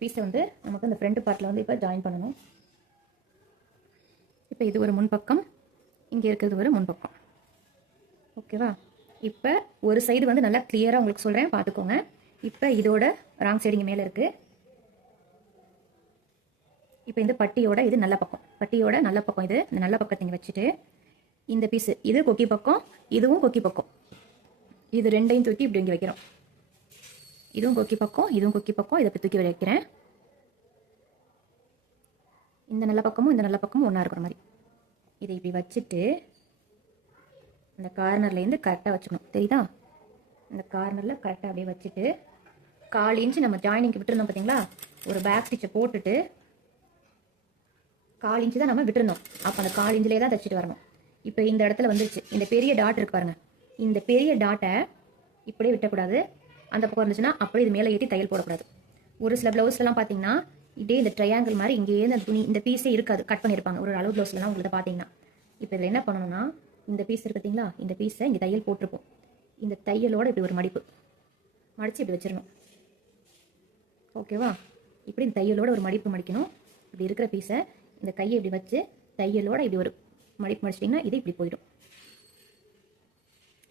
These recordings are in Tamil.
பீஸை வந்து நமக்கு இந்த ஃப்ரண்ட் பார்ட்டில் வந்து இப்போ ஜாயின் பண்ணணும். இப்போ இது ஒரு முன்பக்கம், இங்கே இருக்கிறது ஒரு முன்பக்கம். ஓகேவா? இப்போ ஒரு சைடு வந்து நல்லா கிளியராக உங்களுக்கு சொல்கிறேன், பார்த்துக்கோங்க. இப்போ இதோட ராங் சைடு இங்கே மேலே இருக்குது. இப்போ இந்த பட்டியோட இது நல்ல பக்கம், பட்டியோட நல்ல பக்கம் இது. இந்த நல்ல பக்கத்தை இங்கே வச்சுட்டு இந்த பீஸு இது கொக்கி பக்கம், இதுவும் கொக்கி பக்கம், இது ரெண்டையும் தூக்கி இப்படி இங்கே வைக்கிறோம். இதுவும் கொக்கி பக்கம், இதுவும் கொக்கி பக்கம், இதை தூக்கி வைக்கிறேன். இந்த நல்ல பக்கமும் இந்த நல்ல பக்கமும் ஒன்றா இருக்கிற மாதிரி இதை இப்படி வச்சுட்டு இந்த கார்னர்லேருந்து கரெக்டாக வச்சுக்கணும். தெரியுதா? இந்த கார்னரில் கரெக்டாக அப்படியே வச்சுட்டு 1/4 இன்ச்சு நம்ம ஜாயினிங்க்கு விட்டுருந்தோம் பார்த்தீங்களா? ஒரு பேக் ஸ்டிச்சை போட்டுட்டு 1/4 இன்ச்சு தான் நம்ம விட்டுருந்தோம். அப்போ அந்த 1/4 இன்ச்சிலே தான் தைச்சிட்டு வரணும். இப்போ இந்த இடத்துல வந்துருச்சு, இந்த பெரிய டாட் இருக்கு பாருங்க. இந்த பெரிய டாட்டை இப்படியே விட்டக்கூடாது. அந்த பக்கம் இருந்துச்சுன்னா அப்படியே இது மேலே ஏற்றி தையல் போடக்கூடாது. ஒரு சில ப்ளவுஸ்லாம் பார்த்தீங்கன்னா இதே இந்த ட்ரையாங்கிள் மாதிரி இங்கேயே இந்த துணி இந்த பீஸே இருக்காது, கட் பண்ணியிருப்பாங்க ஒரு அளவு ப்ளவுஸ்லாம் உங்களுக்கு பார்த்தீங்கன்னா. இப்போ இதில் என்ன பண்ணணும்னா இந்த பீஸ் இருக்கு பார்த்தீங்களா? இந்த பீஸை இங்கே தையல் போட்டிருப்போம். இந்த தையலோட இப்படி ஒரு மடிப்பு மடித்து இப்படி வச்சிடணும். ஓகேவா? இப்படி இந்த தையலோட ஒரு மடிப்பு மடிக்கணும். இப்படி இருக்கிற பீஸை இந்த கையை இப்படி வச்சு தையலோட இப்படி ஒரு மடிப்பு மடிச்சிட்டிங்கன்னா இது இப்படி போயிடும்.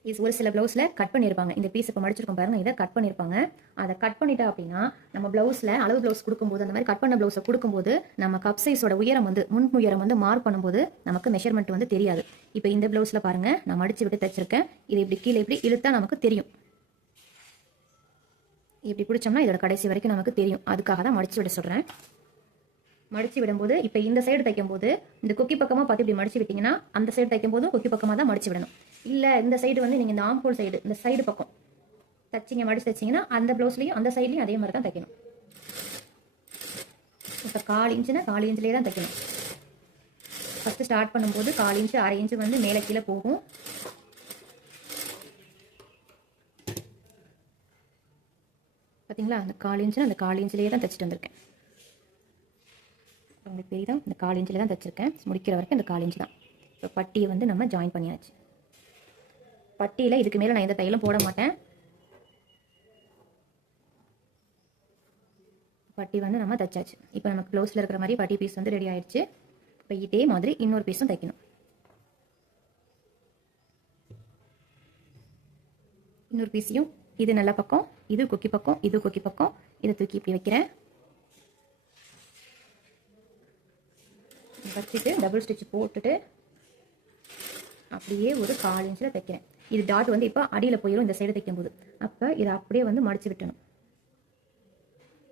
இது ஒரு சில ப்ளவுஸில் கட் பண்ணியிருப்பாங்க. இந்த பீஸ் இப்போ மடிச்சிருக்கோம் பாருங்கள், இதை கட் பண்ணியிருப்பாங்க. அதை கட் பண்ணிட்டா அப்படின்னா நம்ம ப்ளவுஸில் அளவு ப்ளவுஸ் கொடுக்கும்போது அந்த மாதிரி கட் பண்ண ப்ளவுஸை கொடுக்கும்போது நம்ம கப் சைஸோட உயரம் வந்து முன் உயரம் வந்து மார்க் பண்ணும்போது நமக்கு மெஷர்மெண்ட் வந்து தெரியாது. இப்போ இந்த ப்ளவுஸில் பாருங்கள், நான் மடித்து விட்டு தைச்சிருக்கேன். இது இப்படி கீழே இப்படி இழுத்தா நமக்கு தெரியும். இப்படி பிடிச்சோம்னா இதோட கடைசி வரைக்கும் நமக்கு தெரியும். அதுக்காக தான் மடித்து விட சொல்கிறேன். மடித்து விடும்போது இப்போ இந்த சைடு தைக்கும் போது இந்த கொக்கி பக்கமாக பார்த்து இப்படி மடித்து விட்டிங்கன்னா அந்த சைடு தைக்கும் போது கொக்கி பக்கமாக தான் மடித்து விடணும். இல்லை இந்த சைடு வந்து நீங்கள் இந்த ஆம்ஹோல் சைடு இந்த சைடு பக்கம் தைச்சிங்க மடிச்சு தைச்சிங்கன்னா அந்த ப்ளவுஸ்லையும் அந்த சைட்லையும் அதே மாதிரி தான் தைக்கணும். இப்போ 1/4 இன்ச்சுனா 1/4 இன்ச்சிலே தான் தைக்கணும். ஃபஸ்ட்டு ஸ்டார்ட் பண்ணும்போது 1/4 இன்ச்சு 1/2 இன்ச்சு வந்து மேலே கீழே போகும். பார்த்தீங்களா? அந்த 1/4 இன்ச்சுனா அந்த 1/4 இன்ச்சிலே தான் தைச்சிட்டு வந்திருக்கேன். உங்களுக்கு தெரியுதா? இந்த 1/4 இன்ச்சில் தான் தைச்சிருக்கேன். முடிக்கிற வரைக்கும் இந்த 1/4 இன்ச்சு தான். இப்போ பட்டியை வந்து நம்ம ஜாயின் பண்ணியாச்சு. பட்டியில் இதுக்கு மேலே நான் எந்த தையலும் போட மாட்டேன். பட்டி வந்து நம்ம தைச்சாச்சு. இப்போ நமக்கு ப்ளவுஸில் இருக்கிற மாதிரி பட்டி பீஸ் வந்து ரெடி ஆயிடுச்சு. இப்போ இதே மாதிரி இன்னொரு பீஸும் தைக்கணும். இன்னொரு பீஸையும் இது நல்ல பக்கம், இது கொக்கி பக்கம், இது கொக்கி பக்கம், இதை தூக்கி இப்படி வைக்கிறேன். வச்சுட்டு டபுள் ஸ்டிச் போட்டுட்டு அப்படியே ஒரு 1/4 இன்ச்சில் தைக்கிறேன். இது டாட் வந்து இப்போ அடியில் போயிடும் இந்த சைடு தைக்கும்போது. அப்போ இதை அப்படியே வந்து மடித்து விட்டணும்.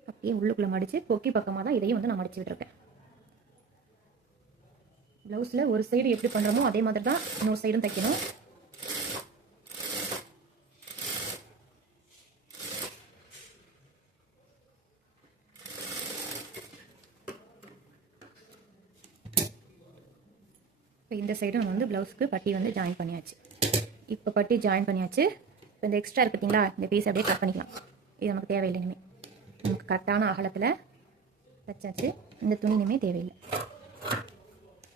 அப்படியே உள்ளுக்குள்ளே மடித்து கொக்கி பக்கமாக தான் இதையும் வந்து நான் மடித்து விட்டுருக்கேன். ப்ளவுஸில் ஒரு சைடு எப்படி பண்ணுறோமோ அதே மாதிரி தான் இன்னொரு சைடும் தைக்கணும். இப்போ இந்த சைடும் நம்ம வந்து ப்ளவுஸ்க்கு பட்டி வந்து ஜாயின் பண்ணியாச்சு. இப்போ பட்டி ஜாயின் பண்ணியாச்சு. இப்போ இந்த எக்ஸ்ட்ரா இருக்கு பார்த்தீங்களா? இந்த பீஸ் அப்படியே கட் பண்ணிக்கலாம். இது நமக்கு தேவையில்லை. இனிமேல் நமக்கு கரெக்டான அகலத்தில் தைச்சாச்சு. இந்த துணி இனிமேல் தேவையில்லை.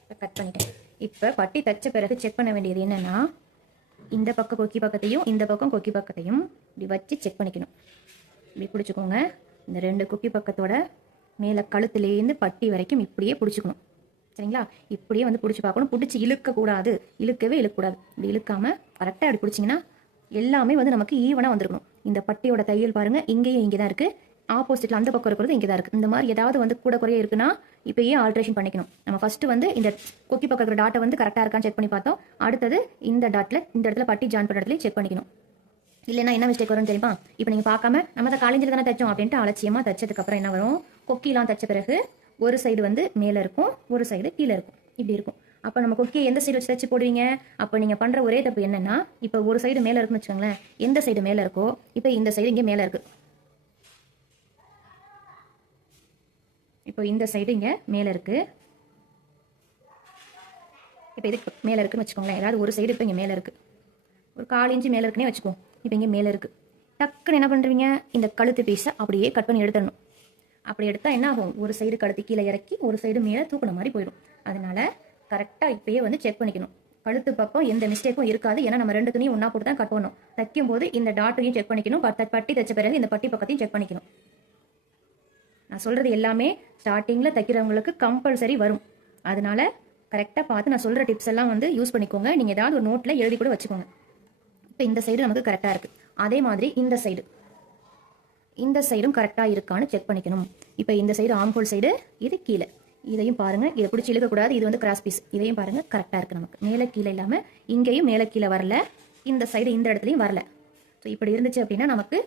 இப்போ கட் பண்ணிட்டேன். இப்போ பட்டி தைச்ச பிறகு செக் பண்ண வேண்டியது என்னென்னா இந்த பக்கம் கொக்கி பக்கத்தையும் இந்த பக்கம் கொக்கி பக்கத்தையும் இப்படி வச்சு செக் பண்ணிக்கணும். இப்படி பிடிச்சிக்கோங்க. இந்த 2 கொக்கி பக்கத்தோட மேலே கழுத்துலேருந்து பட்டி வரைக்கும் இப்படியே பிடிச்சிக்கணும். சரிங்களா? இப்படியே வந்து பிடிச்சி பார்க்கணும். பிடிச்சி இழுக்கக்கூடாது, இழுக்கவே இழுக்கக்கூடாது. இப்படி இழுக்காமல் கரெக்டாக அப்படி பிடிச்சிங்கன்னா எல்லாமே வந்து நமக்கு ஈவனாக வந்துருக்கணும். இந்த பட்டியோட தையல் பாருங்கள், இங்கேயும் இங்கே தான் இருக்குது. ஆப்போசிட்டில் அந்த பக்கம் இருக்கிறது இங்கே தான் இருக்குது. இந்த மாதிரி ஏதாவது வந்து கூட குறைய இருக்குன்னா இப்போயே ஆல்ட்ரேஷன் பண்ணிக்கணும். நம்ம ஃபஸ்ட்டு வந்து இந்த கொக்கி பக்கம் இருக்கிற டாட்டை வந்து கரெக்டாக இருக்கான்னு செக் பண்ணி பார்த்தோம். அடுத்தது இந்த டாட்டில் இந்த இடத்துல பட்டி ஜாயின் பண்ணுற இடத்துலையும் செக் பண்ணிக்கணும். இல்லைன்னா என்ன மிஸ்டேக் வரும்னு தெரியுமா? இப்போ நீங்கள் பார்க்காம நம்ம தான் காலேஜில் தானே தைச்சோம் அப்படின்ட்டு அலட்சியமாக தைச்சதுக்கப்புறம் என்ன வரும்? கொக்கிலாம் தைச்ச பிறகு ஒரு சைடு வந்து மேலே இருக்கும், ஒரு சைடு கீழே இருக்கும். இப்படி இருக்கும். அப்போ நம்ம கொக்கியை எந்த சைடு வச்சு தைச்சு போடுவீங்க? அப்போ நீங்கள் பண்ணுற ஒரே தப்பு என்னென்னா, இப்போ ஒரு சைடு மேலே இருக்குன்னு வச்சுக்கோங்களேன். எந்த சைடு மேலே இருக்கோ இப்போ இந்த சைடு இங்கே மேலே இருக்குது. இப்போ இந்த சைடு இங்கே மேலே இருக்குது. இப்போ இதுக்கு மேலே இருக்குன்னு வச்சுக்கோங்களேன். ஏதாவது ஒரு சைடு இப்போ இங்கே மேலே இருக்குது. ஒரு 1/4 இன்ச்சு மேலே இருக்குன்னே வச்சுக்கோம். இப்போ இங்கே மேலே இருக்குது. டக்குன்னு என்ன பண்ணுறீங்க? இந்த கழுத்து பீஸை அப்படியே கட் பண்ணி எடுத்துடணும். அப்படி எடுத்தால் என்ன ஆகும்? ஒரு சைடு கழுத்து கீழே இறக்கி ஒரு சைடு மேலே தூக்குன மாதிரி போயிடும். அதனால கரெக்டாக இப்பயே வந்து செக் பண்ணிக்கணும். கழுத்து பக்கம் எந்த மிஸ்டேக்கும் இருக்காது. ஏன்னா நம்ம 2 துணியும் ஒன்றா போட்டு தான் கட் பண்ணணும். தைக்கும் போது இந்த டாட்டையும் செக் பண்ணிக்கணும். பட்டி தைச்ச பிறகு இந்த பட்டி பக்கத்தையும் செக் பண்ணிக்கணும். நான் சொல்கிறது எல்லாமே ஸ்டார்டிங்கில் தைக்கிறவங்களுக்கு கம்பல்சரி வரும். அதனால கரெக்டாக பார்த்து நான் சொல்கிற டிப்ஸ் எல்லாம் வந்து யூஸ் பண்ணிக்கோங்க. நீங்கள் ஏதாவது ஒரு நோட்டில் எழுதி கூட வச்சுக்கோங்க. இப்போ இந்த சைடு நமக்கு கரெக்டாக இருக்குது. அதே மாதிரி இந்த சைடும் கரெக்டாக இருக்கான்னு செக் பண்ணிக்கணும். இப்போ இந்த சைடு ஆம்ஹோல் சைடு, இது கீழே, இதையும் பாருங்கள். இதை பிடிச்சி இழுக்கக்கூடாது. இது வந்து கிராஸ் பீஸ். இதையும் பாருங்கள் கரெக்டாக இருக்குது. நமக்கு மேலே கீழே இல்லாமல் இங்கேயும் மேலே கீழே வரல, இந்த சைடு இந்த இடத்துலையும் வரல. ஸோ இப்படி இருந்துச்சு அப்படின்னா நமக்கு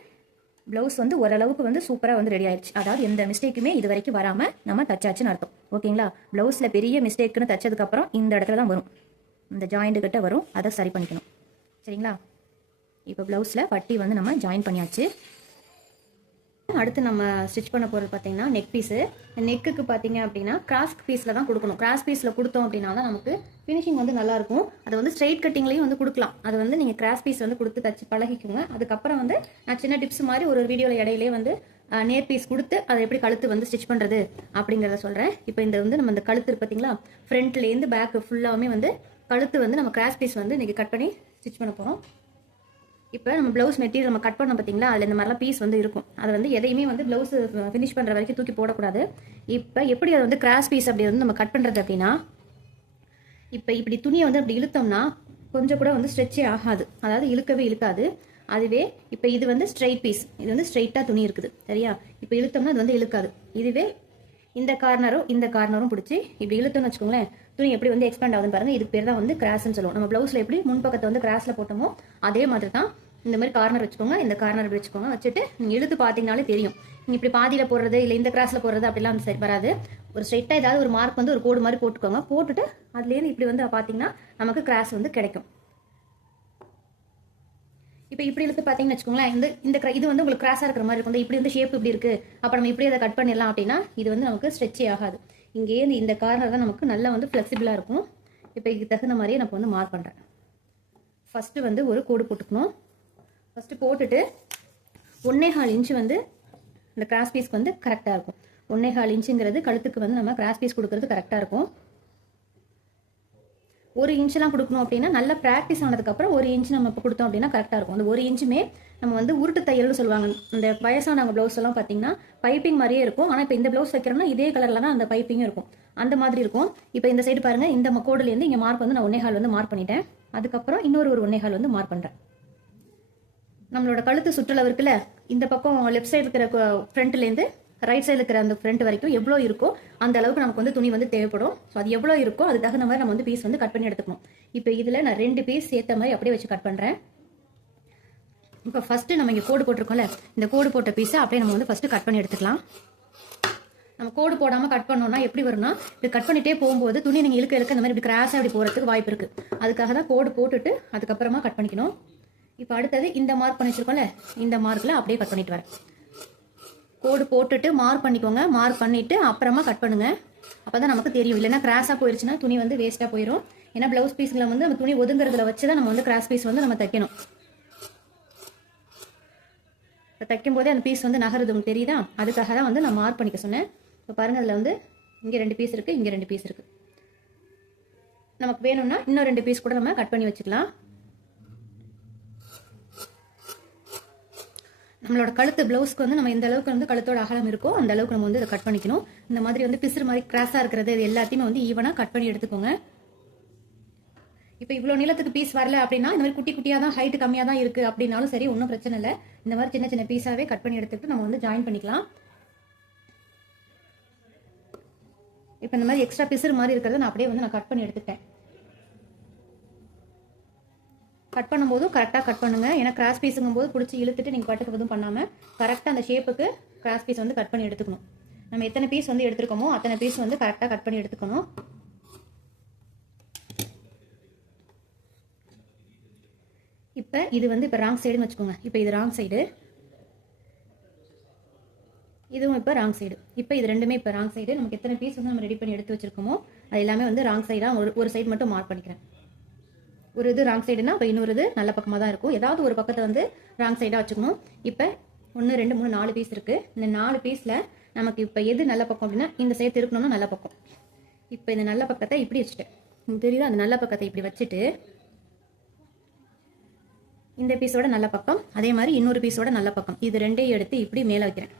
ப்ளவுஸ் வந்து ஓரளவுக்கு வந்து சூப்பராக வந்து ரெடி ஆயிடுச்சு. அதாவது எந்த மிஸ்டேக்குமே இது வரைக்கும் வராமல் நம்ம தச்சாச்சுன்னு அர்த்தம். ஓகேங்களா? ப்ளவுஸில் பெரிய மிஸ்டேக்குன்னு தச்சதுக்கப்புறம் இந்த இடத்துல தான் வரும், இந்த ஜாயிண்ட்டு கிட்ட வரும். அதை சரி பண்ணிக்கணும். சரிங்களா? இப்போ ப்ளவுஸில் பட்டி வந்து நம்ம ஜாயின் பண்ணியாச்சு. அடுத்து நம்ம ஸ்டிச் பண்ண போகிறது பார்த்தீங்கன்னா நெக் பீஸு. நெக்குக்கு பார்த்தீங்க அப்படின்னா கிராஸ் பீஸில் தான் கொடுக்கணும். கிராஸ் பீஸில் கொடுத்தோம் அப்படின்னா தான் நமக்கு ஃபினிஷிங் வந்து நல்லாயிருக்கும். அது வந்து ஸ்ட்ரெயிட் கட்டிங்லேயும் வந்து கொடுக்கலாம். அது வந்து நீங்கள் கிராஸ் பீஸ் வந்து கொடுத்து தச்சு பழகிக்குங்க. அதுக்கப்புறம் வந்து நான் சின்ன டிப்ஸ் மாதிரி ஒரு வீடியோவில் இடையிலே வந்து நேர் பீஸ் கொடுத்து அதை எப்படி கழுத்து வந்து ஸ்டிச் பண்ணுறது அப்படிங்கிறத சொல்கிறேன். இப்போ இந்த வந்து நம்ம இந்த கழுத்து பார்த்தீங்களா, ஃப்ரண்ட்லேருந்து பேக் ஃபுல்லாகவுமே வந்து கழுத்து வந்து நம்ம கிராஸ் பீஸ் வந்து இன்றைக்கி கட் பண்ணி ஸ்டிச் பண்ண போகிறோம். இப்போ நம்ம ப்ளவுஸ் மெட்டீரியல் நம்ம கட் பண்ணோம் பார்த்தீங்களா, அதில் இந்த மாதிரிலாம் பீஸ் வந்து இருக்கும். அது வந்து எதையுமே வந்து ப்ளவுஸ் ஃபினிஷ் பண்ணுற வரைக்கும் தூக்கி போடக்கூடாது. இப்போ எப்படி அதை வந்து கிராஸ் பீஸ் அப்படி வந்து நம்ம கட் பண்ணுறது அப்படின்னா, இப்போ இப்படி துணியை வந்து அப்படி இழுத்தோம்னா கொஞ்சம் கூட வந்து ஸ்ட்ரெச்சே ஆகாது, அதாவது இழுக்கவே இழுக்காது. அதுவே இப்போ இது வந்து ஸ்ட்ரெயிட் பீஸ், இது வந்து ஸ்ட்ரெயிட்டாக துணி இருக்குது சரியா. இப்போ இழுத்தோம்னா அது வந்து இழுக்காது. இதுவே இந்த கார்னரும் பிடிச்சி இப்படி இழுத்தோம்னு வச்சுக்கோங்களேன், துணி எப்படி வந்து எக்ஸ்பேண்ட் ஆகுதுன்னு பாருங்கள். இதுக்கு பேர் தான் வந்து கிராஸ்ன்னு சொல்லுவோம். நம்ம ப்ளவுஸில் எப்படி முன்பக்கத்தை வந்து கிராஸில் போட்டோமோ அதே மாதிரி தான் இந்த மாதிரி கார்னர் வச்சுக்கோங்க. இந்த கார்னர் இப்படி வச்சுக்கோங்க. வச்சுட்டு நீங்கள் இழுத்து பார்த்தீங்கனாலே தெரியும். நீங்கள் இப்படி பாதியில் போடுறது இல்லை இந்த கிராஸில் போடுறது அப்படிலாம் சரி வராது. ஒரு ஸ்ட்ரெயிட்டாக ஏதாவது ஒரு மார்க் வந்து ஒரு கோடு மாதிரி போட்டுக்கோங்க. போட்டுட்டு அதுலேருந்து இப்படி வந்து பார்த்தீங்கன்னா நமக்கு கிராஸ் வந்து கிடைக்கும். இப்போ இப்படி இழுத்து பார்த்தீங்கன்னு வச்சுக்கோங்களேன், இது வந்து உங்களுக்கு கிராஸாக இருக்கிற மாதிரி இருக்கும். இப்படி வந்து ஷேப் இப்படி இருக்குது, அப்போ நம்ம இப்படி அதை கட் பண்ணிடலாம் அப்படின்னா இது வந்து நமக்கு ஸ்ட்ரெச்சே ஆகாது. இங்கேயே இந்த கார்னர் தான் நமக்கு நல்லா வந்து ஃப்ளெக்சிபிளாக இருக்கும். இப்போ இதுக்கு தகுந்த மாதிரியே நான் வந்து மார்க் பண்ணுறேன். ஃபஸ்ட்டு வந்து ஒரு கோடு போட்டுக்கணும். ஃபஸ்ட்டு போட்டுட்டு 1.25 இன்ச்சு வந்து இந்த கிராஸ் பீஸ்க்கு வந்து கரெக்டாக இருக்கும். 1.25 இன்ச்சுங்கிறது கழுத்துக்கு வந்து நம்ம கிராஸ் பீஸ் கொடுக்கறது கரெக்டாக இருக்கும். 1 இன்ச்லாம் கொடுக்கணும் அப்படின்னா நல்லா ப்ராக்டிஸ் ஆனதுக்கப்புறம் 1 இன்ச் நம்ம இப்போ கொடுத்தோம் அப்படின்னா கரெக்டாக இருக்கும். அந்த 1 இன்ச்சுமே நம்ம வந்து உருட்டு தையல்னு சொல்லுவாங்க. இந்த வயசானவங்க ப்ளவுஸ் எல்லாம் பார்த்தீங்கன்னா பைப்பிங் மாதிரியே இருக்கும். ஆனால் இப்போ இந்த ப்ளவுஸ் வைக்கிறோம்னா இதே கலரில் தான் அந்த பைப்பிங்கும் இருக்கும், அந்த மாதிரி இருக்கும். இப்போ இந்த சைடு பாருங்கள், இந்த கோடுலேருந்து இங்கே மார்க் வந்து நான் 1.25 வந்து மார்க் பண்ணிட்டேன். அதுக்கப்புறம் இன்னொரு 1.25 வந்து மார்க் பண்ணுறேன். நம்மளோட கழுத்து சுற்றளவு இருக்குல்ல, இந்த பக்கம் லெஃப்ட் சைடு இருக்கிற ஃப்ரண்ட்லேருந்து ரைட் சைடில் இருக்கிற அந்த ஃப்ரண்ட் வரைக்கும் எவ்வளோ இருக்கோ அந்த அளவுக்கு நமக்கு வந்து துணி வந்து தேவைப்படும். ஸோ அது எவ்வளோ இருக்கோ அது தகுந்த மாதிரி நம்ம வந்து பீஸ் வந்து கட் பண்ணி எடுத்துக்கணும். இப்போ இதில் நான் 2 பீஸ் சேர்த்த மாதிரி அப்படியே வச்சு கட் பண்ணுறேன். இப்போ ஃபஸ்ட்டு நம்ம இங்கே கோடு போட்டிருக்கோம்ல, இந்த கோடு போட்ட பீஸை அப்படியே நம்ம வந்து ஃபஸ்ட்டு கட் பண்ணி எடுத்துக்கலாம். நம்ம கோடு போடாமல் கட் பண்ணோம்னா எப்படி வரும்னா, இப்படி கட் பண்ணிட்டே போகும்போது துணி நீங்கள் இழுக்க இந்த மாதிரி இப்படி கிராஸாக அப்படி போகிறதுக்கு வாய்ப்பு இருக்குது. அதுக்காக தான் கோடு போட்டுட்டு அதுக்கப்புறமா கட் பண்ணிக்கணும். இப்போ அடுத்தது இந்த மார்க் பண்ணி வச்சிருக்கோம்ல, இந்த மார்க்கில் அப்படியே கட் பண்ணிட்டு வரேன். கோடு போட்டுட்டு மார்க் பண்ணிக்கோங்க. மார்க் பண்ணிவிட்டு அப்புறமா கட் பண்ணுங்கள். அப்போ தான் நமக்கு தெரியும். இல்லைன்னா கிராஸாக போயிடுச்சுன்னா துணி வந்து வேஸ்ட்டாக போயிடும். ஏன்னா ப்ளவுஸ் பீஸில் வந்து நம்ம துணி ஒதுங்குறதுல வச்சு தான் நம்ம வந்து கிராஸ் பீஸ் வந்து நம்ம தைக்கணும். இப்போ தைக்கும் போதே அந்த பீஸ் வந்து நகருது, உங்களுக்கு தெரியுதா? அதுக்காக தான் வந்து நான் மார்க் பண்ணிக்க சொன்னேன். இப்போ பாருங்கள், அதில் வந்து இங்கே 2 பீஸ் இருக்குது, இங்கே 2 பீஸ் இருக்குது. நமக்கு வேணும்னா இன்னும் 2 பீஸ் கூட நம்ம கட் பண்ணி வச்சுக்கலாம். நம்மளோட கழுத்து ப்ளவுஸ்க்கு வந்து நம்ம எந்த அளவுக்கு வந்து கழுத்தோட அகலம் இருக்கோ அந்த அளவுக்கு நம்ம வந்து இதை கட் பண்ணிக்கணும். இந்த மாதிரி வந்து பிசுறு மாதிரி கிராஸாக இருக்கிறது இது எல்லாத்தையுமே வந்து ஈவனாக கட் பண்ணி எடுத்துக்கோங்க. இப்போ இவ்வளோ நீளத்துக்கு பீஸ் வரல அப்படின்னா இந்த மாதிரி குட்டி குட்டியாக தான் ஹைட் கம்மியாக தான் இருக்குது அப்படின்னாலும் சரி, ஒன்றும் பிரச்சனை இல்லை. இந்த மாதிரி சின்ன சின்ன பீஸாகவே கட் பண்ணி எடுத்துக்கிட்டு நம்ம வந்து ஜாயின் பண்ணிக்கலாம். இப்போ இந்த மாதிரி எக்ஸ்ட்ரா பிசுறு மாதிரி இருக்கிறத நான் அப்படியே வந்து நான் கட் பண்ணி எடுத்துக்கிட்டேன். கட் பண்ணும்போதும் கரெக்டாக கட் பண்ணுங்கள். ஏன்னா கிராஸ் பீஸுங்கும் போது பிடிச்சி இழுத்துட்டு நீங்கள் பாட்டுக்கு எதுவும் பண்ணாமல் கரெக்டாக அந்த ஷேப்புக்கு கிராஸ் பீஸ் வந்து கட் பண்ணி எடுத்துக்கணும். நம்ம எத்தனை பீஸ் வந்து எடுத்துருக்கோமோ அத்தனை பீஸ் வந்து கரெக்டாக கட் பண்ணி எடுத்துக்கணும். இப்போ இது வந்து இப்போ ராங் சைடுன்னு வச்சுக்கோங்க. இப்போ இது ராங் சைடு, இதுவும் இப்போ ராங் சைடு. இப்போ இது ரெண்டுமே இப்போ ராங் சைடு. நமக்கு எத்தனை பீஸ் வந்து நம்ம ரெடி பண்ணி எடுத்து வச்சிருக்கோமோ அது எல்லாமே வந்து ராங் சைடாக ஒரு சைடு மட்டும் மார்க் பண்ணிக்கிறேன். ஒரு இது ராங் சைடுனா இப்போ இன்னொரு இது நல்ல பக்கமாக தான் இருக்கும். ஏதாவது ஒரு பக்கத்தை வந்து ராங் சைடாக வச்சுக்கணும். இப்போ 1 2 3 4 பீஸ் இருக்குது. இந்த 4 பீஸில் நமக்கு இப்போ எது நல்ல பக்கம் அப்படின்னா இந்த சைடு திருக்கணும்னா நல்ல பக்கம். இப்போ இந்த நல்ல பக்கத்தை இப்படி வச்சுட்டேன், உங்களுக்கு தெரியுதா? அந்த நல்ல பக்கத்தை இப்படி வச்சுட்டு இந்த பீஸோட நல்ல பக்கம், அதே மாதிரி இன்னொரு பீஸோட நல்ல பக்கம், இது ரெண்டையும் எடுத்து இப்படி மேலே வைக்கிறேன்.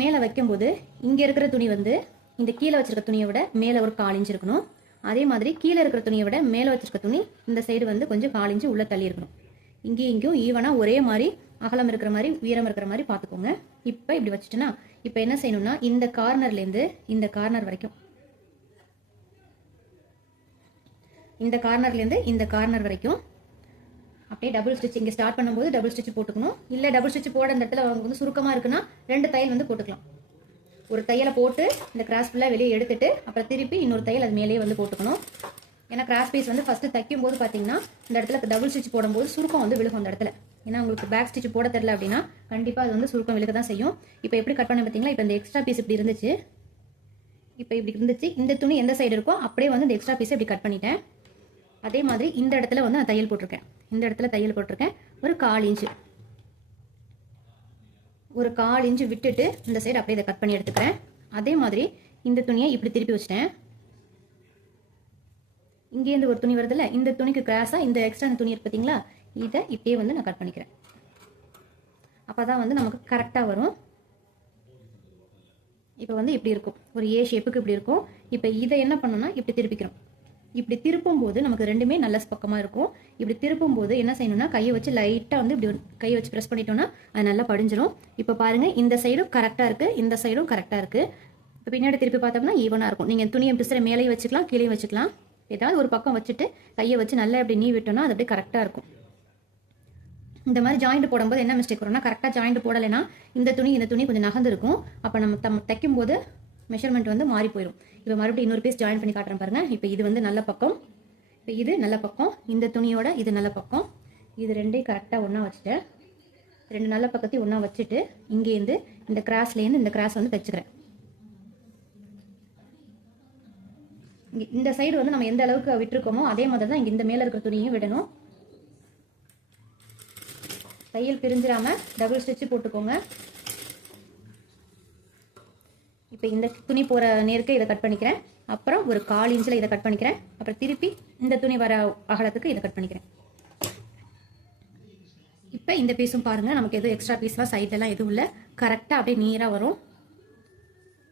மேலே வைக்கும்போது இங்கே இருக்கிற துணி வந்து இந்த கீழே வச்சிருக்க துணியை விட மேலே ஒரு 1/4 இன்ச் இருக்கணும். அதே மாதிரி கீழே இருக்கிற துணியை விட மேலே வச்சிருக்க துணி இந்த சைடு வந்து கொஞ்சம் 1/4 இன்ச் உள்ள தள்ளி இருக்கணும். இங்கேயும் ஈவனாக ஒரே மாதிரி அகலம் இருக்கிற மாதிரி உயரம் இருக்கிற மாதிரி பார்த்துக்கோங்க. இப்போ இப்படி வச்சுட்டுனா இப்போ என்ன செய்யணும்னா இந்த கார்னர்லேருந்து இந்த கார்னர் வரைக்கும், இந்த கார்னர்லேருந்து இந்த கார்னர் வரைக்கும் அப்படியே டபுள் ஸ்டிச். இங்கே ஸ்டார்ட் பண்ணும்போது டபுள் ஸ்டிச் போட்டுக்கணும். இல்லை டபுள் ஸ்டிச் போட அந்த இடத்துல அவங்க வந்து சுருக்கமாக இருக்குன்னா 2 தையல் வந்து போட்டுக்கலாம். ஒரு தையலை போட்டு இந்த கிராஸ் ஃபுல்லாக வெளியே எடுத்துட்டு அப்புறம் திருப்பி இன்னொரு தையல் அது மேலேயே வந்து போட்டுக்கணும். ஏன்னா கிராஸ் பீஸ் வந்து ஃபஸ்ட்டு தைக்கும் போது பார்த்தீங்கன்னா இந்த இடத்துல டபுள் ஸ்டிச் போடும்போது சுருக்கம் வந்து விழுகும் அந்த இடத்துல. ஏன்னா உங்களுக்கு பேக் ஸ்டிச் போட தெரியல அப்படின்னா கண்டிப்பாக அது வந்து சுருக்கம் விழுக தான் செய்யும். இப்போ எப்படி கட் பண்ண பார்த்தீங்களா, இப்போ இந்த எக்ஸ்ட்ரா பீஸ் இப்படி இருந்துச்சு, இப்போ இப்படி இருந்துச்சு. இந்த துணி எந்த சைடு இருக்கோ அப்படியே வந்து இந்த எக்ஸ்ட்ரா பீஸை இப்படி கட் பண்ணிட்டேன். அதே மாதிரி இந்த இடத்துல வந்து நான் தையல் போட்டிருக்கேன். இந்த இடத்துல தையல் போட்டிருக்கேன் ஒரு 1/4 இன்ச்சு, ஒரு 1/4 இன்ச்சு விட்டுட்டு இந்த சைடு அப்படியே இதை கட் பண்ணி எடுத்துக்கிறேன். அதே மாதிரி இந்த துணியை இப்படி திருப்பி வச்சிட்டேன். இங்கேருந்து ஒரு துணி வருதுல்ல, இந்த துணிக்கு கிராஸாக இந்த எக்ஸ்ட்ரா துணி இருக்கு பார்த்தீங்களா, இதை இப்படியே வந்து நான் கட் பண்ணிக்கிறேன். அப்போ தான் வந்து நமக்கு கரெக்டாக வரும். இப்போ வந்து இப்படி இருக்கும், ஒரு ஏ ஷேப்புக்கு இப்படி இருக்கும். இப்போ இதை என்ன பண்ணணும்னா இப்படி திருப்பிக்கிறோம். இப்படி திருப்பும் போது நமக்கு ரெண்டுமே நல்ல பக்கமாக இருக்கும். இப்படி திருப்பும் போது என்ன செய்யணும்னா கையை வச்சு லைட்டாக வந்து இப்படி கையை வச்சு ப்ரெஸ் பண்ணிட்டோம்னா அது நல்லா படிஞ்சிடும். இப்போ பாருங்கள், இந்த சைடும் கரெக்டாக இருக்குது, இந்த சைடும் கரெக்டாக இருக்குது. இப்போ பின்னாடி திருப்பி பார்த்தோம்னா ஈவனாக இருக்கும். நீங்கள் துணியை பிசுற மேலேயும் வச்சுக்கலாம், கீழே வச்சுக்கலாம். ஏதாவது ஒரு பக்கம் வச்சுட்டு கையை வச்சு நல்லா இப்படி நீ விட்டோம்னா அது அப்படியே கரெக்டாக இருக்கும். இந்த மாதிரி ஜாயிண்ட் போடும்போது என்ன மிஸ்டேக் வரும்னா, கரெக்டாக ஜாயிண்ட் போடலைன்னா இந்த துணி கொஞ்சம் நகர்ந்து இருக்கும். அப்போ நம்ம தைக்கும் போது மெஷர்மெண்ட் வந்து மாறி போயிடும். இப்போ மறுபடியும் இன்னொரு பீஸ் ஜாயின் பண்ணி காட்டுறேன் பாருங்க. இப்போ இது வந்து நல்ல பக்கம், இப்போ இது நல்ல பக்கம், இந்த துணியோட இது நல்ல பக்கம். இது ரெண்டையும் கரெக்டாக ஒன்றா வச்சுட்டேன். 2 நல்ல பக்கத்தையும் ஒன்றா வச்சுட்டு இங்கேருந்து இந்த கிராஸ்லேருந்து இந்த கிராஸ் வந்து தைச்சுக்கிறேன். இந்த சைடு வந்து நம்ம எந்த அளவுக்கு விட்டுருக்கோமோ அதே மாதிரி தான் இங்கே இந்த மேலே இருக்கிற துணியும் விடணும். தையல் பிரிஞ்சிடாம டபுள் ஸ்டிச் போட்டுக்கோங்க. இப்போ இந்த துணி போகிற நேருக்கு இதை கட் பண்ணிக்கிறேன். அப்புறம் ஒரு 1/4 இன்ச்சில் இதை கட் பண்ணிக்கிறேன். அப்புறம் திருப்பி இந்த துணி வர அகலத்துக்கு இதை கட் பண்ணிக்கிறேன். இப்போ இந்த பீஸும் பாருங்கள், நமக்கு எதுவும் எக்ஸ்ட்ரா பீஸ்லாம் சைடெல்லாம் எதுவும் இல்லை, கரெக்டாக அப்படியே நீராக வரும்.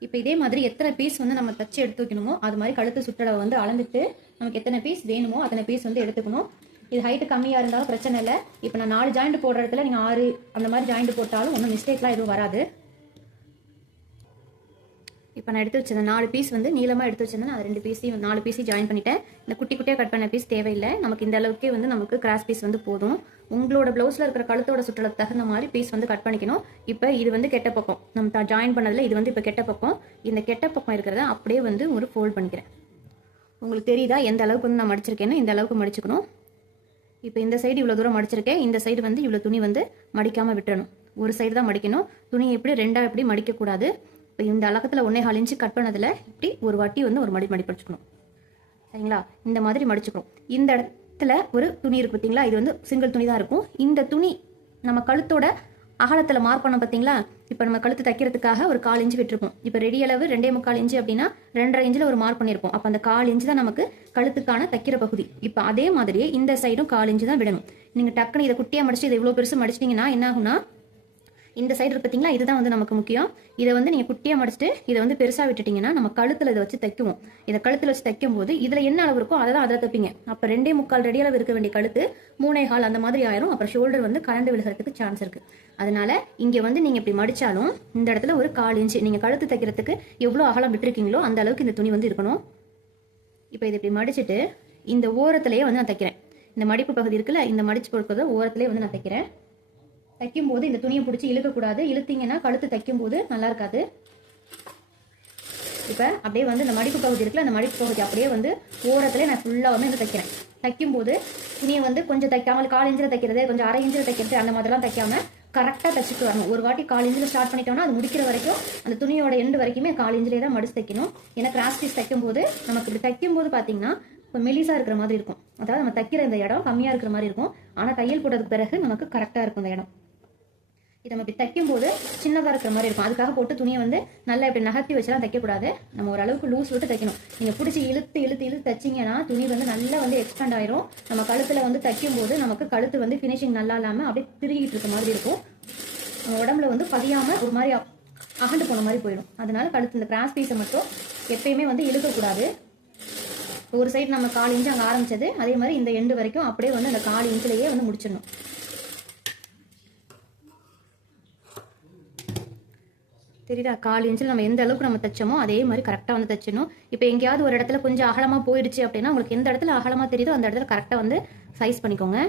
இப்போ இதே மாதிரி எத்தனை பீஸ் வந்து நம்ம தச்சு எடுத்து வைக்கணுமோ அது மாதிரி கழுத்து சுற்றளவை வந்து அளந்துட்டு நமக்கு எத்தனை பீஸ் வேணுமோ அத்தனை பீஸ் வந்து எடுத்துக்கணும். இது ஹைட்டு கம்மியாக இருந்தாலும் பிரச்சனை இல்லை. இப்போ நான் 4 ஜாயிண்ட் போடுற இடத்துல நீங்கள் 6 அந்த மாதிரி ஜாயிண்ட் போட்டாலும் ஒன்றும் மிஸ்டேக்லாம் எதுவும் வராது. இப்போ நான் எடுத்து வச்சிருந்தேன் 4 பீஸ் வந்து நீளமாக எடுத்து வச்சிருந்தேன். அது 2 பீஸையும் 4 பீஸையும் ஜாயின் பண்ணிட்டேன். இந்த குட்டி குட்டியாக கட் பண்ண பீஸ் தேவையில்லை, நமக்கு இந்த அளவுக்கே வந்து நமக்கு கிராஸ் பீஸ் வந்து போதும். உங்களோட ப்ளவுஸில் இருக்கிற கழுத்தோட சுற்றளவுக்கு தகுந்த மாதிரி பீஸ் வந்து கட் பண்ணிக்கணும். இப்போ இது வந்து கெட்ட பக்கம், நம்ம ஜாயின் பண்ணதில் இது வந்து இப்போ கெட்ட பக்கம். இந்த கெட்ட பக்கம் இருக்கிறத அப்படியே வந்து ஒரு ஃபோல்ட் பண்ணிக்கிறேன். உங்களுக்கு தெரியுதா எந்த அளவுக்கு வந்து நான் மடிச்சிருக்கேன்னா இந்த அளவுக்கு மடிச்சுக்கணும். இப்போ இந்த சைடு இவ்வளோ தூரம் மடிச்சிருக்கேன், இந்த சைடு வந்து இவ்வளோ துணி வந்து மடிக்காமல் விட்டுறணும். ஒரு சைடு தான் மடிக்கணும். துணி எப்படி 2ஆக எப்படி மடிக்கக்கூடாது. இப்போ இந்த அலக்கத்தில் 1.25 இன்ச்சு கட் பண்ணதில் இப்படி ஒரு வாட்டி வந்து ஒரு மடிப்படிச்சுக்கணும். சரிங்களா, இந்த மாதிரி மடிச்சுக்கணும். இந்த இடத்துல ஒரு துணி இருக்குது பார்த்தீங்களா, இது வந்து சிங்கிள் துணி தான் இருக்கும். இந்த துணி நம்ம கழுத்தோட அகலத்தில் மார்க் பண்ணோம் பார்த்தீங்களா. இப்போ நம்ம கழுத்து தைக்கிறதுக்காக ஒரு 1/4 இன்ச்சு விட்டுருப்போம். இப்போ ரெடி அளவு 2.25 இன்ச்சு அப்படின்னா 2.5 இன்ச்சில் ஒரு மார்க் பண்ணியிருப்போம். அப்போ அந்த 1/4 இன்ச்சு தான் நமக்கு கழுத்துக்கான தைக்கிற பகுதி. இப்போ அதே மாதிரியே இந்த சைடும் 1/4 இன்ச்சு தான் விடணும். நீங்கள் டக்குன்னு இதை குட்டியாக மடிச்சு இதை இவ்வளோ பெருசு மடிச்சிட்டிங்கன்னா என்ன ஆகும்னா, இந்த சைடு இருக்கு பார்த்தீங்களா, இதுதான் வந்து நமக்கு முக்கியம். இதை வந்து நீங்கள் குட்டியாக மடிச்சுட்டு இதை வந்து பெருசாக விட்டுட்டிங்கன்னா நம்ம கழுத்தில் இதை வச்சு தைக்குவோம். இதை கழுத்தில் வச்சு தைக்கும் போது இதில் என்ன அளவு இருக்கோ அதை தான் அதில் தைப்பீங்க. அப்போ 2.25 ரெடி அளவு இருக்க வேண்டிய கழுத்து 3.25 அந்த மாதிரி ஆயிரும். அப்புறம் ஷோல்டர் வந்து கலந்து விழுகிறதுக்கு சான்ஸ் இருக்குது. அதனால இங்கே வந்து நீங்கள் இப்படி மடித்தாலும் இந்த இடத்துல ஒரு 1/4 இன்ச்சு நீங்கள் கழுத்து தைக்கிறதுக்கு எவ்வளோ அகலம் விட்டுருக்கீங்களோ அந்த அளவுக்கு இந்த துணி வந்து இருக்கணும். இப்போ இதை இப்படி மடிச்சுட்டு இந்த ஓரத்துலேயே வந்து நான் தைக்கிறேன். இந்த மடிப்பு பகுதி இருக்குல்ல, இந்த மடிச்சு கொடுக்குறத ஓரத்துலேயே வந்து நான் தைக்கிறேன். தைக்கும் போது இந்த துணியை பிடிச்சி இழுக்கக்கூடாது, இழுத்தீங்கன்னா கழுத்து தைக்கும் போது நல்லா இருக்காது. இப்போ அப்படியே வந்து இந்த மடிப்பு பகுதி இருக்குல்ல, அந்த மடிப்பு பகுதி அப்படியே வந்து ஓரத்துலேயே நான் ஃபுல்லாக வந்து தைக்கிறேன். தைக்கும் போது துணியை வந்து கொஞ்சம் தைக்காமல் 1/4 இன்ச்சில் தைக்கிறது, கொஞ்சம் 1/2 இன்ச்சில் தைக்கிறது அந்த மாதிரிலாம் தைக்காம கரெக்டாக தைச்சிட்டு வரணும். ஒரு வாட்டி 1/4 இன்ச்சில் ஸ்டார்ட் பண்ணிட்டோம்னா அது முடிக்கிற வரைக்கும் அந்த துணியோட எண்டு வரைக்குமே 1/4 இன்ச்சிலே தான் மடிச்சு தைக்கணும். ஏன்னா கிராஸ் பீஸ் தைக்கும் போது நமக்கு இப்படி தைக்கும் போது பார்த்தீங்கன்னா இப்போ மெலிசாக இருக்கிற மாதிரி இருக்கும். அதாவது நம்ம தைக்கிற இந்த இடம் கம்மியாக இருக்கிற மாதிரி இருக்கும். ஆனால் தையல் போட்டதுக்கு பிறகு நமக்கு கரெக்டாக இருக்கும் இந்த இடம். இதை நம்ம இப்படி தைக்கும் போது சின்னதாக இருக்கிற மாதிரி இருக்கும். அதுக்காக போட்டு துணியை வந்து நல்லா இப்படி நகர்த்தி வச்சுலாம் தைக்கக்கூடாது. நம்ம ஓரளவுக்கு லூஸ் விட்டு தைக்கணும். நீங்கள் பிடிச்சி இழுத்து தைச்சிங்கன்னா துணி வந்து நல்லா வந்து எக்ஸ்பேண்ட் ஆயிரும். நம்ம கழுத்தில் வந்து தைக்கும் போது நமக்கு கழுத்து வந்து ஃபினிஷிங் நல்லா இல்லாமல் அப்படியே திருகிட்டு இருக்க மாதிரி இருக்கும். நம்ம உடம்புல வந்து பதியாமல் ஒரு மாதிரி அகண்டு போன மாதிரி போயிடும். அதனால கழுத்து இந்த கிராஸ் பீஸை மட்டும் எப்பயுமே வந்து இழுக்கக்கூடாது. ஒரு சைடு நம்ம 1/4 இன்ச்சு அங்கே ஆரம்பிச்சது, அதே மாதிரி இந்த எண்டு வரைக்கும் அப்படியே வந்து அந்த 1/4 இன்ச்சிலேயே வந்து முடிச்சிடணும். தெரியுதா? 1/4 இன்ச்சில் நம்ம எந்த அளவுக்கு நம்ம தைச்சோமோ அதே மாதிரி கரெக்டாக வந்து தைச்சணும். இப்போ எங்கேயாவது ஒரு இடத்துல கொஞ்சம் அகலமாக போயிடுச்சு அப்படின்னா உங்களுக்கு எந்த இடத்துல அகலமாக தெரியுதோ அந்த இடத்துல கரெக்டாக வந்து சைஸ் பண்ணிக்கோங்க.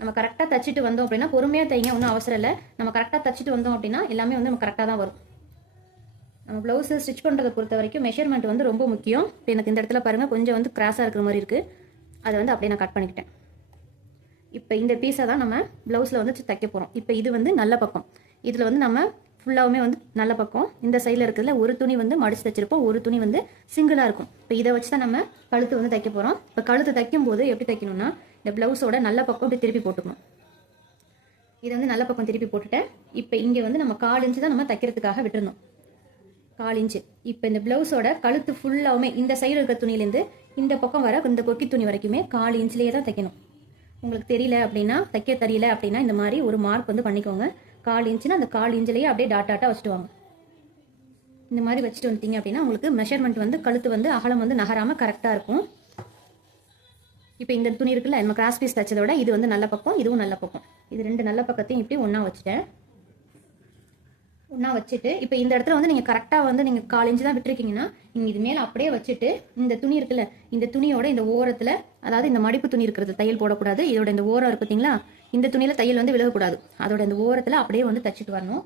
நம்ம கரெக்டாக தைச்சிட்டு வந்தோம் அப்படின்னா பொறுமையாக தைங்க, ஒன்றும் அவசரம் இல்லை. நம்ம கரெக்டாக தைச்சிட்டு வந்தோம் அப்படின்னா எல்லாமே வந்து நம்ம கரெக்டாக தான் வரும். நம்ம ப்ளவுஸை ஸ்டிச் பண்ணுறதை பொறுத்த வரைக்கும் மெஷர்மெண்ட் வந்து ரொம்ப முக்கியம். இப்போ எனக்கு இந்த இடத்துல பாருங்கள் கொஞ்சம் வந்து கிராஸாக இருக்கிற மாதிரி இருக்குது, அதை வந்து அப்படியே நான் கட் பண்ணிக்கிட்டேன். இப்போ இந்த பீஸை தான் நம்ம ப்ளவுஸில் வந்து தைக்க போகிறோம். இப்போ இது வந்து நல்ல பக்கம், இதில் வந்து நம்ம ஃபுல்லாகவுமே வந்து நல்ல பக்கம். இந்த சைடில் இருக்கிறதுல ஒரு துணி வந்து மடித்து தைச்சிருப்போம், ஒரு துணி வந்து சிங்கிளாக இருக்கும். இப்போ இதை வச்சு தான் நம்ம கழுத்து வந்து தைக்க போகிறோம். இப்போ கழுத்து தைக்கும் போது எப்படி தைக்கணும்னா இந்த ப்ளவுஸோட நல்ல பக்கம் இப்படி திருப்பி போட்டுக்கணும். இதை வந்து நல்ல பக்கம் திருப்பி போட்டுட்டேன். இப்போ இங்கே வந்து நம்ம 1/4 இன்ச்சு தான் நம்ம தைக்கிறதுக்காக விட்டுருந்தோம், 1/4 இன்ச்சு. இப்போ இந்த ப்ளவுஸோட கழுத்து ஃபுல்லாகவுமே இந்த சைடு இருக்கிற துணியிலேருந்து இந்த பக்கம் வர இந்த கொக்கி துணி வரைக்குமே 1/4 இன்ச்சிலேயே தான் தைக்கணும். உங்களுக்கு தெரியல அப்படின்னா, தைக்க தெரியல அப்படின்னா இந்த மாதிரி ஒரு மார்க் வந்து பண்ணிக்கோங்க. 1/4 இன்ச்சுன்னா அந்த 1/4 இன்ச்சிலேயே அப்படியே டாட்டாக வச்சுட்டு வாங்க. இந்த மாதிரி வச்சுட்டு வந்துட்டீங்க அப்படின்னா உங்களுக்கு மெஷர்மெண்ட் வந்து கழுத்து வந்து அகலம் வந்து நகராமல் கரெக்டாக இருக்கும். இப்போ இந்த துணி இருக்குல்ல, நம்ம கிராஸ் பீஸ் தைச்சதோட இது வந்து நல்ல பக்கம், இதுவும் நல்ல பக்கம். இது ரெண்டு நல்ல பக்கத்தையும் இப்படி ஒன்றா வச்சுட்டேன். ஒன்றா வச்சுட்டு இப்போ இந்த இடத்துல வந்து நீங்கள் கரெக்டாக வந்து நீங்கள் 1/4 இன்ச்சு தான் விட்டுருக்கீங்கன்னா நீங்கள் இது மேலே அப்படியே வச்சுட்டு இந்த துணி இருக்குல்ல, இந்த துணியோட இந்த ஓரத்தில், அதாவது இந்த மடிப்பு துணி இருக்கிறது தையல் போடக்கூடாது. இதோட இந்த ஓரம் இருக்கு பார்த்தீங்களா, இந்த துணியில் தையல் வந்து விலகக்கூடாது. அதோட இந்த ஓரத்தில் அப்படியே வந்து தைச்சிட்டு வரணும்.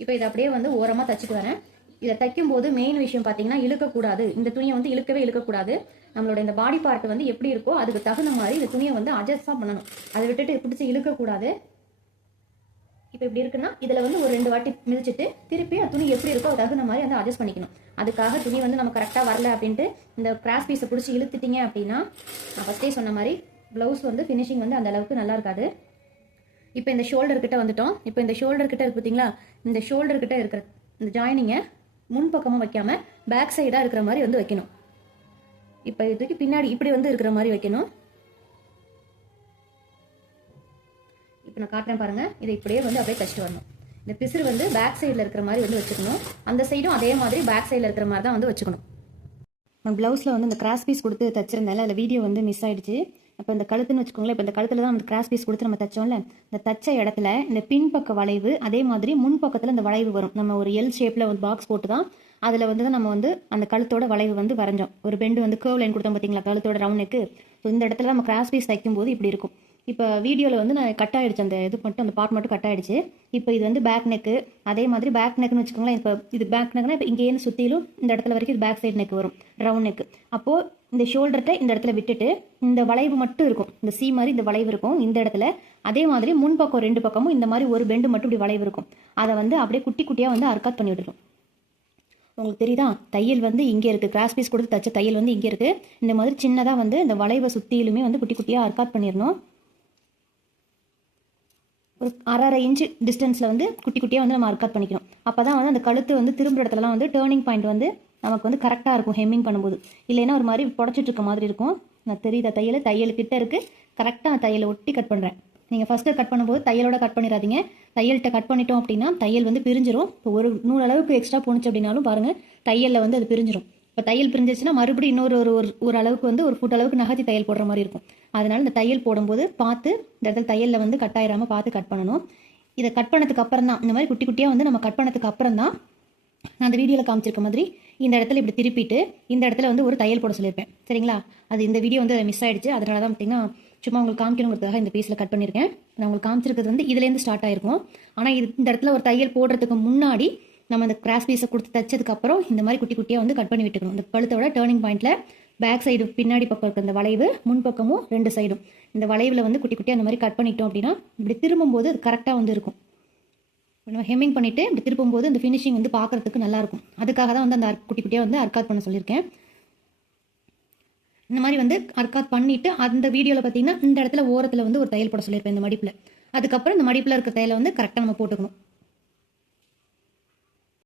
இப்போ இதை அப்படியே வந்து ஓரமாக தைச்சிட்டு வரேன். இதை தைக்கும் போது மெயின் விஷயம் பார்த்தீங்கன்னா இழுக்கக்கூடாது. இந்த துணியை வந்து இழுக்கவே இழுக்கக்கூடாது. நம்மளோட இந்த பாடி பார்ட் வந்து எப்படி இருக்கோ அதுக்கு தகுந்த மாதிரி இந்த துணியை வந்து அட்ஜஸ்ட் தான் பண்ணணும். அதை விட்டுட்டு பிடிச்சி இழுக்கக்கூடாது. இப்போ இப்படி இருக்குன்னா இதில் வந்து ஒரு 2 வாட்டி மிதிச்சுட்டு திருப்பி அந்த துணி எப்படி இருக்கோ அது தகுந்த மாதிரி வந்து அட்ஜஸ்ட் பண்ணிக்கணும். அதுக்காக துணி வந்து நம்ம கரெக்டாக வரல அப்படின்ட்டு இந்த கிராஸ் பீஸை பிடிச்சி இழுத்துட்டீங்க அப்படின்னா நான் ஃபஸ்ட்டே சொன்ன மாதிரி ப்ளவுஸ் வந்து ஃபினிஷிங் வந்து அந்த அளவுக்கு நல்லா இருக்காது. இப்போ இந்த ஷோல்டர் கிட்ட வந்துட்டோம். இப்போ இந்த ஷோல்டர் கிட்ட இருக்கு பார்த்தீங்களா, இந்த ஷோல்டர் கிட்ட இருக்கிற இந்த ஜாயினிங்கை முன்பக்கமாக வைக்காம பேக் சைடாக இருக்கிற மாதிரி வந்து வைக்கணும். இப்போ இதுக்கு பின்னாடி இப்படி வந்து இருக்கிற மாதிரி வைக்கணும். இப்போ நான் காட்டுறேன் பாருங்க, இதை இப்படியே வந்து அப்படியே தைச்சிட்டு வரணும். இந்த பிசுறு வந்து பேக் சைடில் இருக்கிற மாதிரி வந்து வச்சுக்கணும். அந்த சைடும் அதே மாதிரி பேக் சைடில் இருக்கிற மாதிரி தான் வந்து வச்சுக்கணும். ப்ளவுஸில் வந்து இந்த கிராஸ் பீஸ் கொடுத்து தைச்சிருந்தால அதில் வீடியோ வந்து மிஸ் ஆயிடுச்சு. அப்போ இந்த கழுத்துன்னு வச்சுக்கோங்களேன், இப்போ இந்த கழுத்தில் தான் அந்த கிராஸ் பீஸ் கொடுத்து நம்ம தைச்சோம்ல, இந்த தைச்ச இடத்துல இந்த பின்பக்க வளைவு அதே மாதிரி முன்பக்கத்தில் இந்த வளைவு வரும். நம்ம ஒரு எல் ஷேப்பில் ஒரு பாக்ஸ் போட்டு தான் அதில் வந்து நம்ம வந்து அந்த கழுத்தோட வளைவு வந்து வரைஞ்சோம். ஒரு பெண்டு வந்து கேர்வ் லைன் கொடுத்தோம் பார்த்தீங்களா கழுத்தோட ரவுண்ட் நெக்கு. ஸோ இந்த இடத்துல நம்ம கிராஸ் பீஸ் தைக்கும் போது இப்படி இருக்கும். இப்போ வீடியோவில் வந்து நான் கட் ஆகிடுச்சு, அந்த இது மட்டும் அந்த பார்ட் மட்டும் கட் ஆகிடுச்சு. இப்போ இது வந்து பேக் நெக்கு, அதே மாதிரி பேக் நெக்னு வச்சுக்கோங்களேன். இப்போ இது பேக் நெக்னா இப்போ இங்கேருந்து சுற்றிலும் இந்த இடத்துல வரைக்கும் இது பேக் சைடு நெக் வரும், ரவுண்ட் நெக்கு. அப்போது இந்த ஷோல்டர்கிட்ட இந்த இடத்துல விட்டுட்டு இந்த வளைவு மட்டும் இருக்கும், இந்த சி மாதிரி இந்த வளைவு இருக்கும் இந்த இடத்துல. அதே மாதிரி முன்பக்கம் 2 பக்கமும் இந்த மாதிரி ஒரு பெண்டு மட்டும் இப்படி வளைவு இருக்கும். அதை வந்து அப்படியே குட்டி குட்டியாக வந்து அர்க்காட் பண்ணி விட்டுரும். உங்களுக்கு தெரியுதா, தையல் வந்து இங்கே இருக்குது, கிராஸ் பீஸ் கொடுத்து தைச்ச தையல் வந்து இங்கே இருக்குது. இந்த மாதிரி சின்னதாக வந்து இந்த வளைவை சுற்றிலுமே வந்து குட்டி குட்டியாக அர்க்காட் பண்ணிடணும். ஒரு 1/2 இன்ச்சு டிஸ்டன்ஸில் வந்து குட்டி குட்டியாக வந்து நம்ம அர்க்காட் பண்ணிக்கணும். அப்போ தான் வந்து அந்த கழுத்து வந்து திரும்ப இடத்துலலாம் வந்து டேர்னிங் பாயிண்ட் வந்து நமக்கு வந்து கரெக்டாக இருக்கும் ஹெம்மிங் பண்ணும்போது. இல்லைன்னா ஒரு மாதிரி புடச்சிட்டு இருக்க மாதிரி இருக்கும். நான் தெரியுதா, தையல் கிட்ட இருக்குது, கரெக்டாக தையலை ஒட்டி கட் பண்ணுறேன். நீங்கள் ஃபஸ்ட்டு கட் பண்ணும்போது தையலோட கட் பண்ணிடாதீங்க. தையல்கிட்ட கட் பண்ணிட்டோம் அப்படின்னா தையல் வந்து பிரிஞ்சிரும். இப்போ ஒரு 100 அளவுக்கு எக்ஸ்ட்ரா போணுச்சு அப்படின்னாலும் பாருங்கள் தையலில் வந்து அது பிரிஞ்சிரும். இப்போ தையல் பிரிஞ்சிச்சுன்னா மறுபடியும் இன்னொரு ஒரு அளவுக்கு வந்து ஒரு ஃபுட் அளவுக்கு நகர்த்தி தையல் போடுற மாதிரி இருக்கும். அதனால இந்த தையல் போடும்போது பார்த்து இந்த இடத்துல தையலில் வந்து கட் ஆயிடாமல் பார்த்து கட் பண்ணணும். இதை கட் பண்ணதுக்கு அப்புறம் தான் இந்த மாதிரி குட்டி குட்டியாக வந்து நம்ம கட் பண்ணதுக்கு அப்புறம் தான் நான் அந்த வீடியோவில் காமிச்சிருக்க மாதிரி இந்த இடத்துல இப்படி திருப்பிட்டு இந்த இடத்துல வந்து ஒரு தையல் போட சொல்லியிருப்பேன். சரிங்களா, அது இந்த வீடியோ வந்து மிஸ் ஆயிடுச்சு. அதனால தான் பார்த்தீங்கன்னா சும்மா உங்களுக்கு காமிக்கணுங்கிறதுக்காக இந்த பீஸில் கட் பண்ணியிருக்கேன். நான் உங்களுக்கு காமிச்சிருக்கிறது வந்து இதுலேருந்து ஸ்டார்ட் ஆயிருக்கும். ஆனால் இது இந்த இடத்துல ஒரு தையல் போடுறதுக்கு முன்னாடி நம்ம இந்த கிராஸ் பீஸை கொடுத்து தைச்சதுக்கப்புறம் இந்த மாதிரி குட்டி குட்டியாக வந்து கட் பண்ணி விட்டுக்கணும். இந்த கழுத்தோட டேர்னிங் பாயிண்ட்டில் பேக் சைடு பின்னாடி பக்கம் இருக்கிற இந்த வளைவு, முன்பக்கமும் 2 சைடும் இந்த வளைவில் வந்து குட்டி குட்டியாக அந்த மாதிரி கட் பண்ணிட்டோம் அப்படின்னா இப்படி திரும்பும்போது அது கரெக்டாக வந்து இருக்கும். நம்ம ஹெம்மிங் பண்ணிவிட்டு இப்படி திருப்பும்போது இந்த ஃபினிஷிங் வந்து பார்க்குறதுக்கு நல்லாயிருக்கும். அதுக்காக தான் வந்து அந்த குட்டி குட்டியாக வந்து அர்க்காட் பண்ண சொல்லியிருக்கேன். இந்த மாதிரி வந்து அர்க்காட் பண்ணிவிட்டு அந்த வீடியோவில் பார்த்தீங்கன்னா இந்த இடத்துல ஓரத்தில் வந்து ஒரு தையல் போட சொல்லியிருப்பேன் இந்த மடிப்பில். அதுக்கப்புறம் இந்த மடிப்பில் இருக்கிற தையலை வந்து கரெக்டாக நம்ம போட்டுக்கணும்.